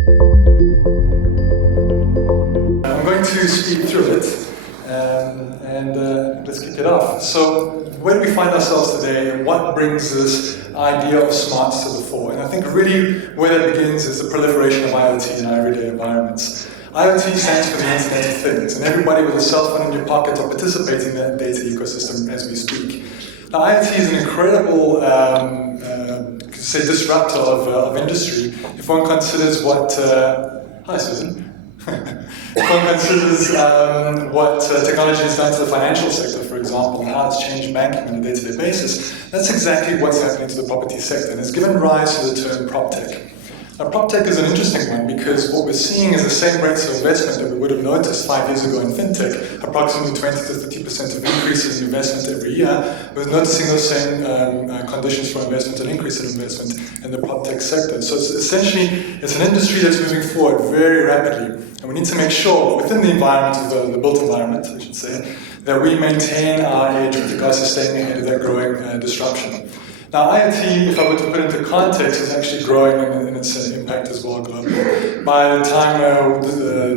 I'm going to speed through it and let's kick it off. So where do we find ourselves today and what brings this idea of smarts to the fore? And I think really where that begins is the proliferation of IoT in our everyday environments. IoT stands for the Internet of Things, and everybody with a cell phone in your pocket are participating in that data ecosystem as we speak. Now IoT is an incredible say disruptor of industry if one considers what hi Susan. If one considers what technology has done to the financial sector, for example, and how it's changed banking on a day-to-day basis, that's exactly what's happening to the property sector, and it's given rise to the term PropTech. Now, PropTech is an interesting one because what we're seeing is the same rates of investment that we would have noticed 5 years ago in fintech, approximately 20 to 30% of increases in investment every year. We're noticing those same conditions for investment and increase in investment in the PropTech sector. So it's an industry that's moving forward very rapidly. And we need to make sure, within the environment, of the built environment, I should say, that we maintain our edge with regards to staying ahead of that growing disruption. Now, IoT, if I were to put it into context, is actually growing in its impact as well globally. By the time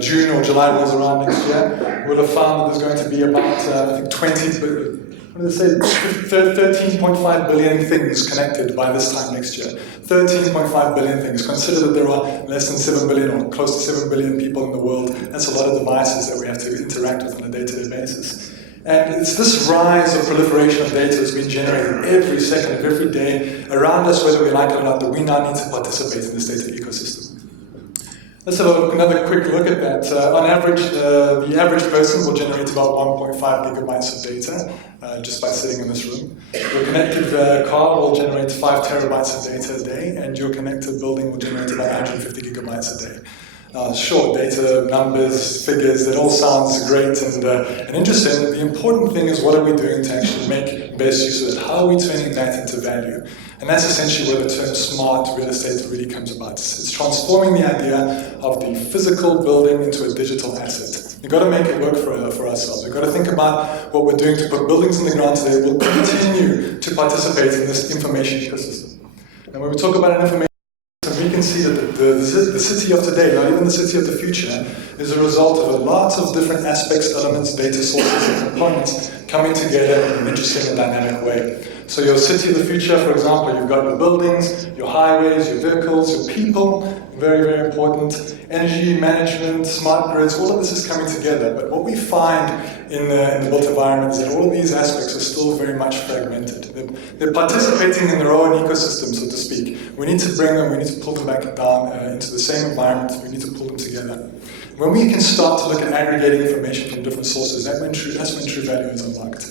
June or July rolls around next year, we'll have found that there's going to be about, I think, 13.5 billion things connected by this time next year. 13.5 billion things. Consider that there are less than 7 billion or close to 7 billion people in the world. That's a lot of devices that we have to interact with on a day-to-day basis. And it's this rise of proliferation of data that's being generated every second of every day around us, whether we like it or not, that we now need to participate in this data ecosystem. Let's have another quick look at that. On average, the average person will generate about 1.5 gigabytes of data just by sitting in this room. Your connected car will generate 5 terabytes of data a day, and your connected building will generate about 150 gigabytes a day. Sure, data, numbers, figures, that all sounds great and interesting. The important thing is what are we doing to actually make best use of it? How are we turning that into value? And that's essentially where the term smart real estate really comes about. It's transforming the idea of the physical building into a digital asset. We've got to make it work for ourselves. We've got to think about what we're doing to put buildings in the ground today. We'll continue to participate in this information ecosystem. And when we talk about an information, we can see that the city of today, not even the city of the future, is a result of a lot of different aspects, elements, data sources, and components coming together in an interesting and dynamic way. So your city of the future, for example, you've got your buildings, your highways, your vehicles, your people, very, very important. Energy management, smart grids, all of this is coming together. But what we find in the built environment is that all of these aspects are still very much fragmented. They're participating in their own ecosystem, so to speak. We need to bring them, we need to pull them back down into the same environment, we need to pull them together. When we can start to look at aggregating information from different sources, that's when true value is unlocked.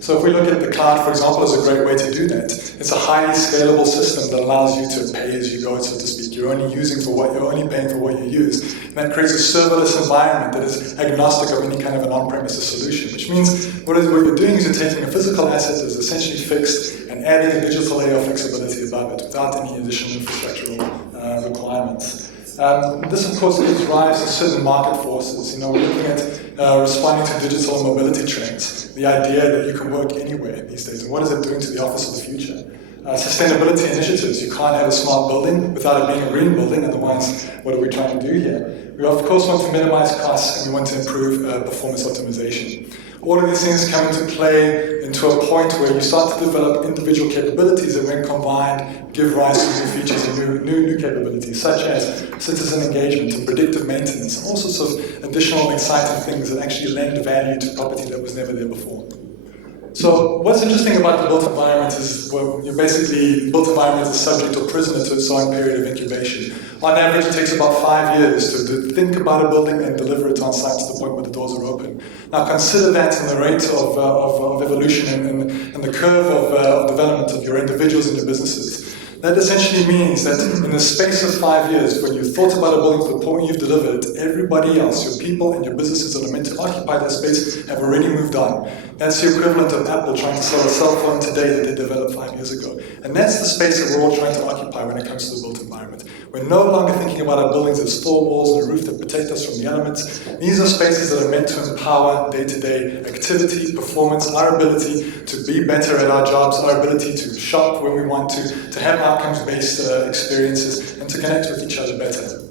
So if we look at the cloud, for example, as a great way to do that, it's a highly scalable system that allows you to pay as you go, so to speak. You're only paying for what you use. And that creates a serverless environment that is agnostic of any kind of an on-premises solution, which means what you're doing is you're taking a physical asset that is essentially fixed and adding a digital layer of flexibility above it without any additional infrastructural requirements. This, of course, gives rise to certain market forces. We're looking at responding to digital mobility trends, the idea that you can work anywhere these days, and what is it doing to the office of the future? Sustainability initiatives. You can't have a smart building without it being a green building, otherwise, what are we trying to do here? We, of course, want to minimize costs, and we want to improve performance optimization. All of these things come into play into a point where you start to develop individual capabilities that when combined give rise to new features and new capabilities, such as citizen engagement and predictive maintenance, and all sorts of additional exciting things that actually lend value to property that was never there before. So what's interesting about the built environment is, well, the built environment is subject or prisoner to its own period of incubation. On average, it takes about 5 years to think about a building and deliver it on site to the point where the doors are open. Now consider that in the rate of evolution and the curve of development of your individuals and your businesses. That essentially means that in the space of 5 years, when you thought about a building to the point where you've delivered it, everybody else, your people and your businesses that are meant to occupy that space have already moved on. That's the equivalent of Apple trying to sell a cell phone today that they developed 5 years ago. And that's the space that we're all trying to occupy when it comes to the built environment. We're no longer thinking about our buildings as 4 walls and a roof that protect us from the elements. These are spaces that are meant to empower day-to-day activity, performance, our ability to be better at our jobs, our ability to shop when we want to have outcomes-based experiences, and to connect with each other better.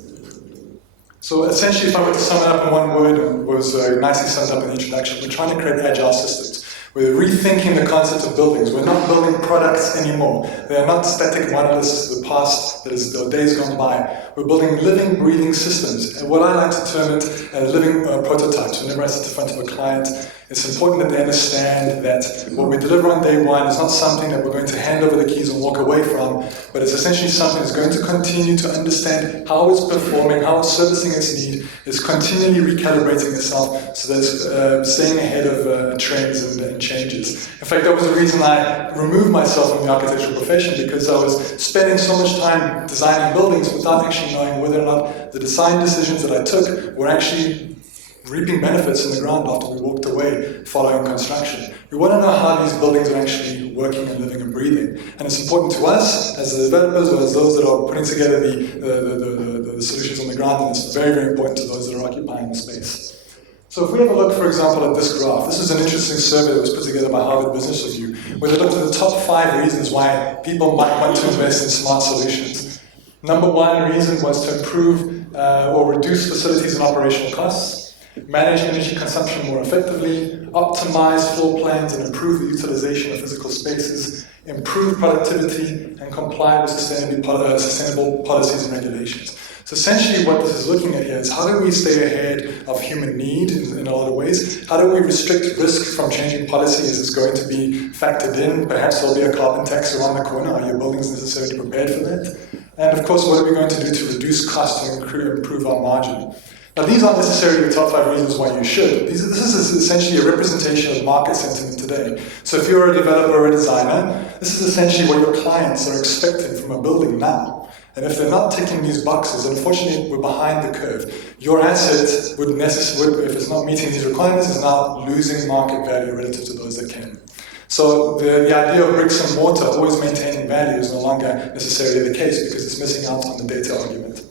So essentially, if I were to sum it up in one word, it was nicely summed up in the introduction, we're trying to create agile systems. We're rethinking the concept of buildings. We're not building products anymore. They are not static monoliths of the past that is the days gone by. We're building living, breathing systems. And what I like to term it as living prototypes. Whenever I sit in front of a client, it's important that they understand that what we deliver on day one is not something that we're going to hand over the keys and walk away from, but it's essentially something that's going to continue to understand how it's performing, how it's servicing its need, is continually recalibrating itself so that it's staying ahead of trends and changes. In fact, that was the reason I removed myself from the architectural profession, because I was spending so much time designing buildings without actually knowing whether or not the design decisions that I took were actually reaping benefits in the ground after we walked away following construction. We want to know how these buildings are actually working and living and breathing. And it's important to us as the developers or as those that are putting together the solutions on the ground, and it's very, very important to those that are occupying the space. So if we have a look, for example, at this graph, this is an interesting survey that was put together by Harvard Business Review, where they looked at the top 5 reasons why people might want to invest in smart solutions. Number 1 reason was to improve or reduce facilities and operational costs, manage energy consumption more effectively, optimize floor plans and improve the utilization of physical spaces, improve productivity, and comply with sustainable policies and regulations. So essentially what this is looking at here is how do we stay ahead of human need in a lot of ways? How do we restrict risk from changing policy? Is this going to be factored in? Perhaps there'll be a carbon tax around the corner. Are your buildings necessarily prepared for that? And of course, what are we going to do to reduce costs and improve our margin? Now, these aren't necessarily the top 5 reasons why you should. This is essentially a representation of market sentiment today. So if you're a developer or a designer, this is essentially what your clients are expecting from a building now. And if they're not ticking these boxes, unfortunately, we're behind the curve. Your asset would, if it's not meeting these requirements, is now losing market value relative to those that can. So the idea of bricks and mortar always maintaining value is no longer necessarily the case because it's missing out on the data argument.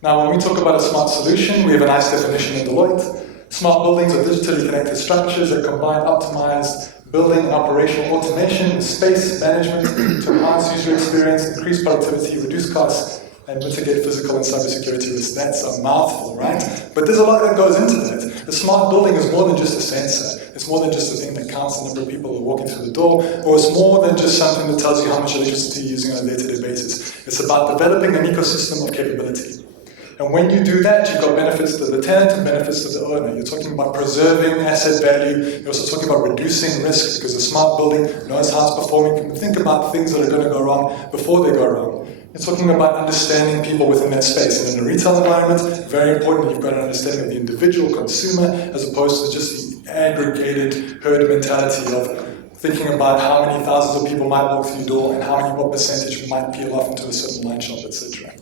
Now, when we talk about a smart solution, we have a nice definition in Deloitte. Smart buildings are digitally connected structures that combine optimized building and operational automation with space management to enhance user experience, increase productivity, reduce costs, and mitigate physical and cybersecurity risks. That's a mouthful, right? But there's a lot that goes into that. A smart building is more than just a sensor. It's more than just a thing that counts the number of people who are walking through the door, or it's more than just something that tells you how much electricity you're using on a day-to-day basis. It's about developing an ecosystem of capability. And when you do that, you've got benefits to the tenant and benefits to the owner. You're talking about preserving asset value. You're also talking about reducing risk because a smart building knows how it's performing. You can think about things that are going to go wrong before they go wrong. You're talking about understanding people within that space. And in a retail environment, very important that you've got an understanding of the individual consumer as opposed to just the aggregated herd mentality of thinking about how many thousands of people might walk through your door and what percentage might peel off into a certain line shop, etc.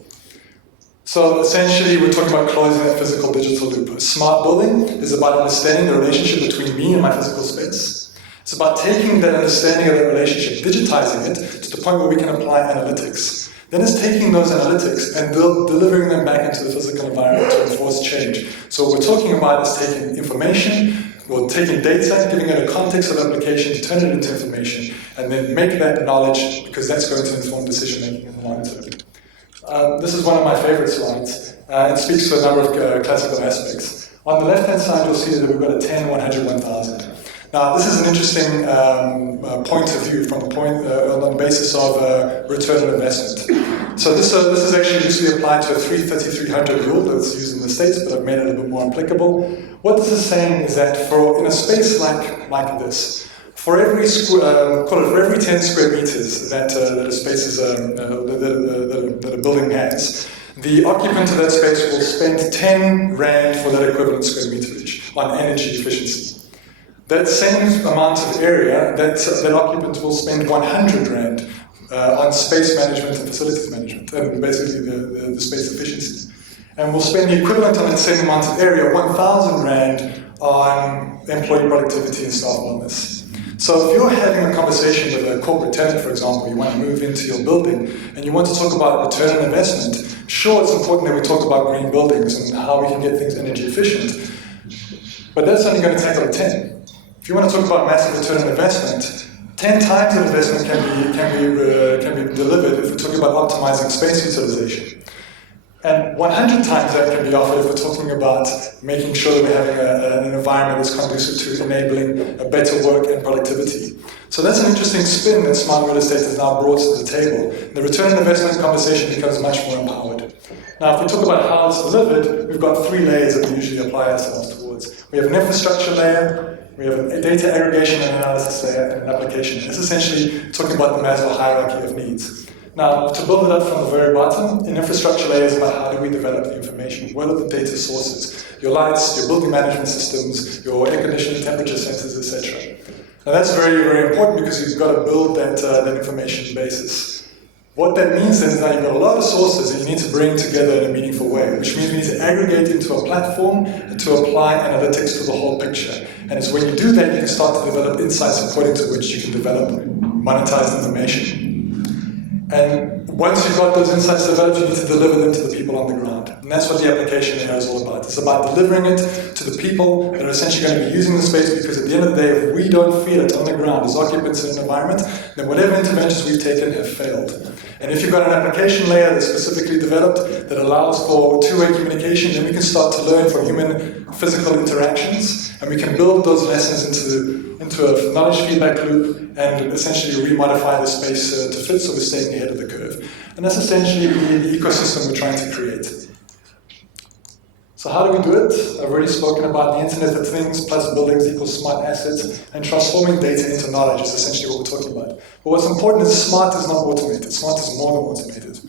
So essentially, we're talking about closing that physical-digital loop. A smart building is about understanding the relationship between me and my physical space. It's about taking that understanding of that relationship, digitizing it to the point where we can apply analytics. Then it's taking those analytics and delivering them back into the physical environment to enforce change. So what we're talking about is taking information, or taking data, giving it a context of application, turn it into information, and then make that knowledge because that's going to inform decision-making in the long term. This is one of my favorite slides. It speaks to a number of classical aspects. On the left-hand side, you'll see that we've got a 10, 100, 1,000. Now, this is an interesting point of view from on the basis of return on investment. So this is actually usually applied to a 330-300 rule that's used in the States, but I've made it a bit more applicable. What this is saying is that in a space like this, for every 10 square meters that a space is that a building has, the occupant of that space will spend 10 rand for that equivalent square meterage on energy efficiency. That same amount of area, that occupant will spend 100 rand on space management and facilities management, and basically the space efficiency. And will spend the equivalent on that same amount of area, 1,000 rand on employee productivity and staff wellness. So if you're having a conversation with a corporate tenant, for example, you want to move into your building, and you want to talk about return on investment, sure, it's important that we talk about green buildings and how we can get things energy efficient, but that's only going to take up 10. If you want to talk about massive return on investment, 10 times that investment can be delivered if we're talking about optimizing space utilization. And 100 times that can be offered if we're talking about making sure that we're having an environment that's conducive to enabling a better work and productivity. So that's an interesting spin that smart real estate has now brought to the table. The return on investment conversation becomes much more empowered. Now, if we talk about how it's delivered, we've got 3 layers that we usually apply ourselves towards. We have an infrastructure layer, we have a data aggregation and analysis layer, and an application. It's essentially talking about the Maslow hierarchy of needs. Now, to build it up from the very bottom, an infrastructure layer is about how do we develop the information? What are the data sources? Your lights, your building management systems, your air conditioning, temperature sensors, etc. Now that's very, very important because you've got to build that information basis. What that means then is that you've got a lot of sources that you need to bring together in a meaningful way, which means we need to aggregate into a platform to apply analytics to the whole picture. And it's when you do that, you can start to develop insights according to which you can develop monetized information. And once you've got those insights developed, you need to deliver them to the people on the ground. And that's what the application layer is all about. It's about delivering it to the people that are essentially going to be using the space, because at the end of the day, if we don't feel it on the ground as occupants in an environment, then whatever interventions we've taken have failed. And if you've got an application layer that's specifically developed that allows for two-way communication, then we can start to learn from human physical interactions, and we can build those lessons into a knowledge feedback loop and essentially remodify the space to fit so we're staying ahead of the curve. And that's essentially the ecosystem we're trying to create. So how do we do it? I've already spoken about the Internet of Things plus buildings equals smart assets, and transforming data into knowledge is essentially what we're talking about. But what's important is smart is not automated. Smart is more than automated.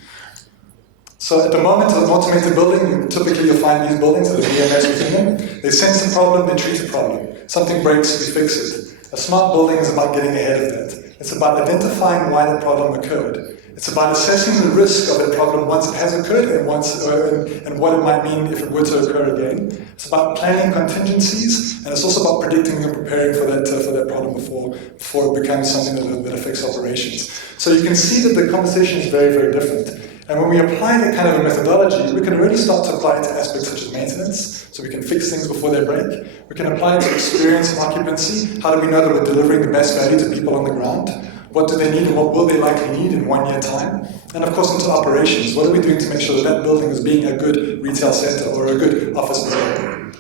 So at the moment, an automated building, typically you'll find these buildings that have EMS within them. They sense a problem, they treat a problem. Something breaks, we fix it. A smart building is about getting ahead of that. It's about identifying why the problem occurred. It's about assessing the risk of the problem once it has occurred and what it might mean if it were to occur again. It's about planning contingencies, and it's also about predicting and preparing for that problem before it becomes something that affects operations. So you can see that the conversation is very, very different. And when we apply that kind of a methodology, we can really start to apply it to aspects such as maintenance, so we can fix things before they break. We can apply it to experience and occupancy. How do we know that we're delivering the best value to people on the ground? What do they need and what will they likely need in 1 year time? And of course into operations. What are we doing to make sure that that building is being a good retail center or a good office building?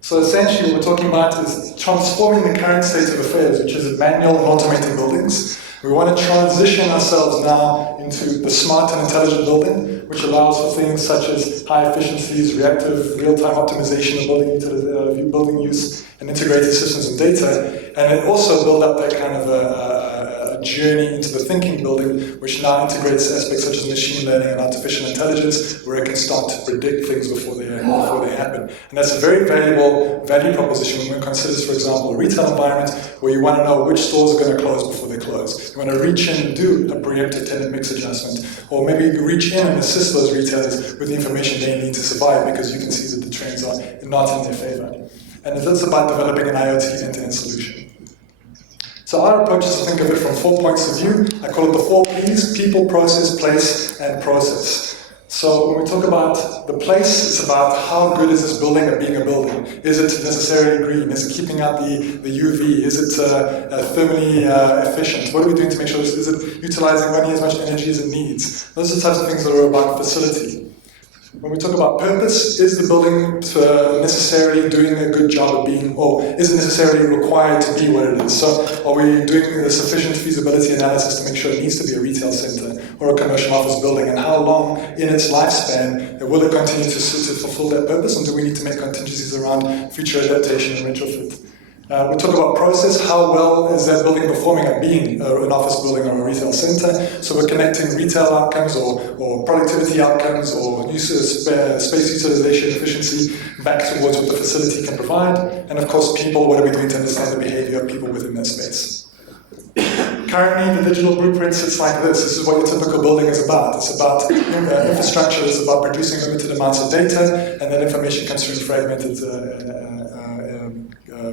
So essentially what we're talking about is transforming the current state of affairs, which is manual and automated buildings. We want to transition ourselves now into the smart and intelligent building, which allows for things such as high efficiencies, reactive, real-time optimization of building use, and integrated systems and data. And it also built up that kind of a journey into the thinking building, which now integrates aspects such as machine learning and artificial intelligence, where it can start to predict things before they happen. And that's a very valuable value proposition when one considers, for example, a retail environment where you want to know which stores are going to close before they close. You want to reach in and do a preemptive tenant mix adjustment, or maybe you reach in and assist those retailers with the information they need to survive, because you can see that the trends are not in their favor. And it's about developing an IoT end-to-end solution. So our approach is to think of it from 4 points of view. I call it the 4 Ps: people, process, place, and process. So when we talk about the place, it's about how good is this building at being a building? Is it necessarily green? Is it keeping out the UV? Is it thermally efficient? What are we doing to make sure is it utilizing only as much energy as it needs? Those are the types of things that are about facility. When we talk about purpose, is the building necessarily doing a good job of being, or is it necessarily required to be what it is? So are we doing a sufficient feasibility analysis to make sure it needs to be a retail center or a commercial office building, and how long in its lifespan will it continue to fulfill that purpose, and do we need to make contingencies around future adaptation and retrofit? We talk about process. How well is that building performing at being an office building or a retail center? So we're connecting retail outcomes or productivity outcomes or space utilization efficiency back towards what the facility can provide. And of course, people, what are we doing to understand the behavior of people within that space? Currently, the digital blueprint sits like this. This is what your typical building is about. It's about infrastructure. It's about producing limited amounts of data, and that information comes through in fragmented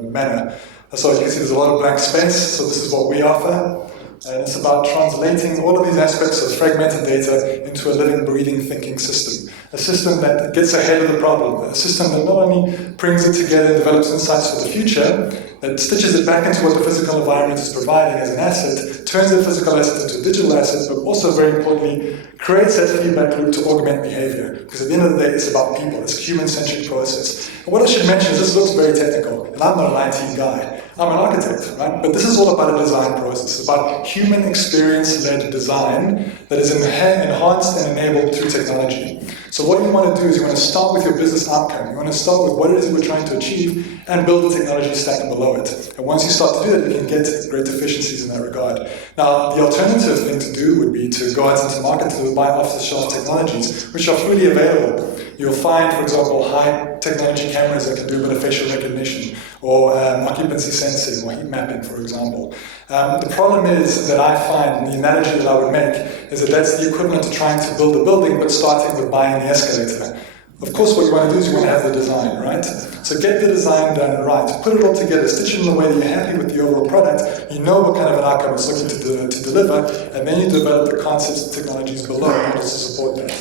manner. So you can see there's a lot of blank space, so this is what we offer. And it's about translating all of these aspects of fragmented data into a living, breathing, thinking system. A system that gets ahead of the problem. A system that not only brings it together and develops insights for the future, that stitches it back into what the physical environment is providing as an asset, turns that physical asset into a digital asset, but also, very importantly, creates that feedback loop to augment behavior. Because at the end of the day, it's about people. It's a human-centric process. And what I should mention is this looks very technical, and I'm not an IT guy. I'm an architect, right? But this is all about a design process. It's about human experience-led design that is enhanced and enabled through technology. So what you want to do is you want to start with your business outcome. You want to start with what it is we're trying to achieve and build the technology stack below it. And once you start to do that, you can get great efficiencies in that regard. Now, the alternative thing to do would be to go out into market to buy off-the-shelf technologies, which are freely available. You'll find, for example, high technology cameras that can do a bit of facial recognition, or occupancy sensing, or heat mapping, for example. The problem is that I find, the analogy that I would make, is that that's the equivalent to trying to build a building, but starting with buying the escalator. Of course, what you want to do is you want to have the design, right? So get the design done right, put it all together, stitch it in a way that you're happy with the overall product, you know what kind of an outcome it's looking to deliver, and then you develop the concepts and technologies below in order to support that.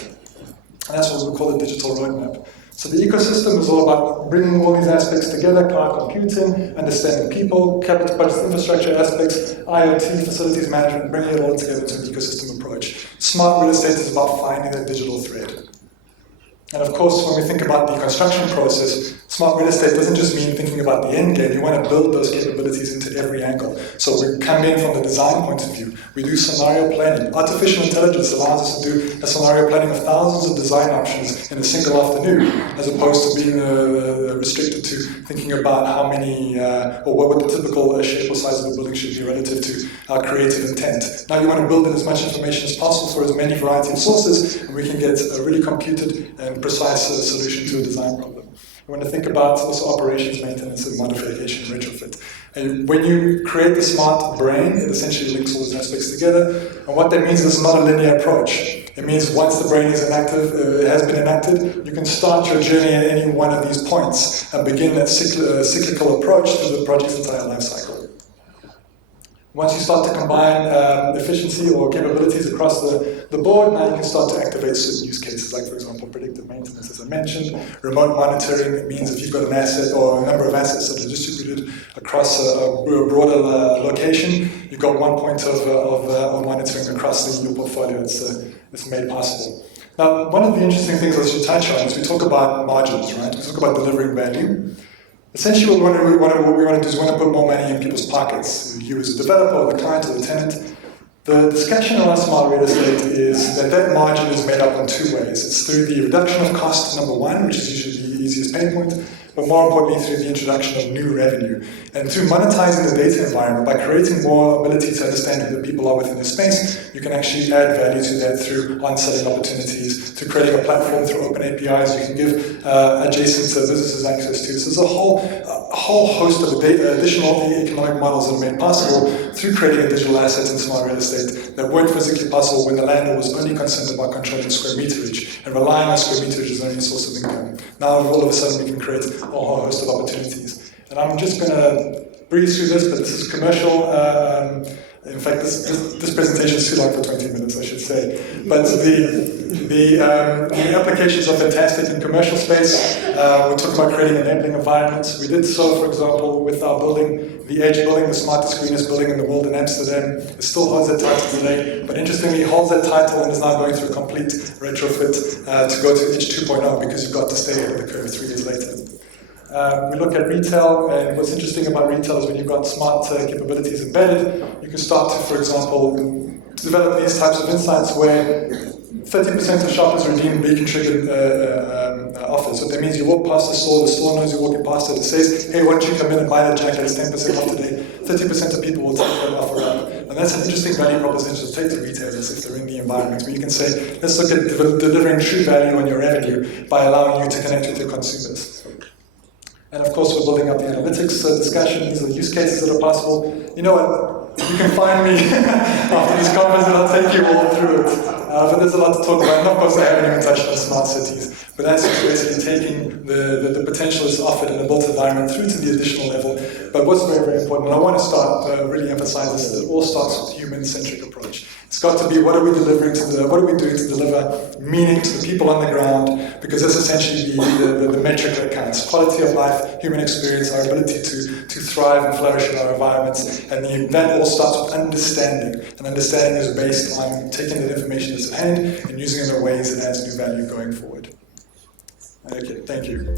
And that's what we call the digital roadmap. So the ecosystem is all about bringing all these aspects together: cloud computing, understanding people, capital budget infrastructure aspects, IoT, facilities management, bringing it all together to an ecosystem approach. Smart real estate is about finding that digital thread. And of course, when we think about the construction process, smart real estate doesn't just mean thinking about the end game. You want to build those capabilities into every angle. So we come in from the design point of view. We do scenario planning. Artificial intelligence allows us to do a scenario planning of thousands of design options in a single afternoon, as opposed to being restricted to thinking about how many, or what the typical shape or size of a building should be relative to our creative intent. Now you want to build in as much information as possible for as many variety of sources, and we can get a really computed and precise solution to a design problem. We want to think about also operations, maintenance, and modification, and retrofit. And when you create the smart brain, it essentially links all those aspects together. And what that means is it's not a linear approach. It means once the brain is enacted, it has been enacted, you can start your journey at any one of these points and begin that cyclical approach to the project's entire life cycle. Once you start to combine efficiency or capabilities across the board, now you can start to activate certain use cases, like, for example, predictive maintenance, as I mentioned. Remote monitoring, it means if you've got an asset or a number of assets that are distributed across a broader location, you've got one point of monitoring across your portfolio. It's made possible. Now, one of the interesting things I should touch on is we talk about margins, right? We talk about delivering value. Essentially, what we want to do is we want to put more money in people's pockets. You as a developer, or the client, or the tenant. The discussion around smart real estate is that margin is made up in two ways. It's through the reduction of cost, number one, which is usually the easiest pain point, but more importantly through the introduction of new revenue. And through monetizing the data environment, by creating more ability to understand who the people are within the space, you can actually add value to that through on-selling opportunities, through creating a platform through open APIs you can give adjacent businesses access to. So there's a whole host of additional economic models that are made possible through creating a digital asset in smart real estate that weren't physically possible when the landlord was only concerned about controlling square meterage and relying on square meterage as only a source of income. Now all of a sudden we can create a whole host of opportunities. And I'm just going to breeze through this, but this is commercial. In fact, this presentation is too long for 20 minutes, I should say. But the applications are fantastic in commercial space. We talked about creating enabling environments. We did so, for example, with our building, the Edge building, the smartest, greenest building in the world in Amsterdam. It still holds that title today, but interestingly, it holds that title and is now going through a complete retrofit to go to Edge 2.0 because you've got to stay ahead of the curve 3 years later. We look at retail, and what's interesting about retail is when you've got smart capabilities embedded, you can start to, for example, develop these types of insights where 30% of shoppers redeem beacon-triggered offers. So that means you walk past the store knows you're walking past it, it says, hey, why don't you come in and buy that jacket, it's 10% off today. 30% of people will take that offer up. And that's an interesting value proposition to take to retailers if they're in the environment, where you can say, let's look at delivering true value on your revenue by allowing you to connect with your consumers. And of course, we're building up the analytics discussion. These are the use cases that are possible. You know what? You can find me after this conference and I'll take you all through it. But there's a lot to talk about. And of course, I haven't even touched on smart cities. But that's basically taking the potential that's offered in a built environment through to the additional level But what's very, very important, and I want to start really emphasize this, is it all starts with a human-centric approach. It's got to be, what are we doing to deliver meaning to the people on the ground, because that's essentially the metric that counts. Quality of life, human experience, our ability to thrive and flourish in our environments, and that all starts with understanding. And understanding is based on taking that information that's at hand and using it in ways that adds new value going forward. Okay, thank you.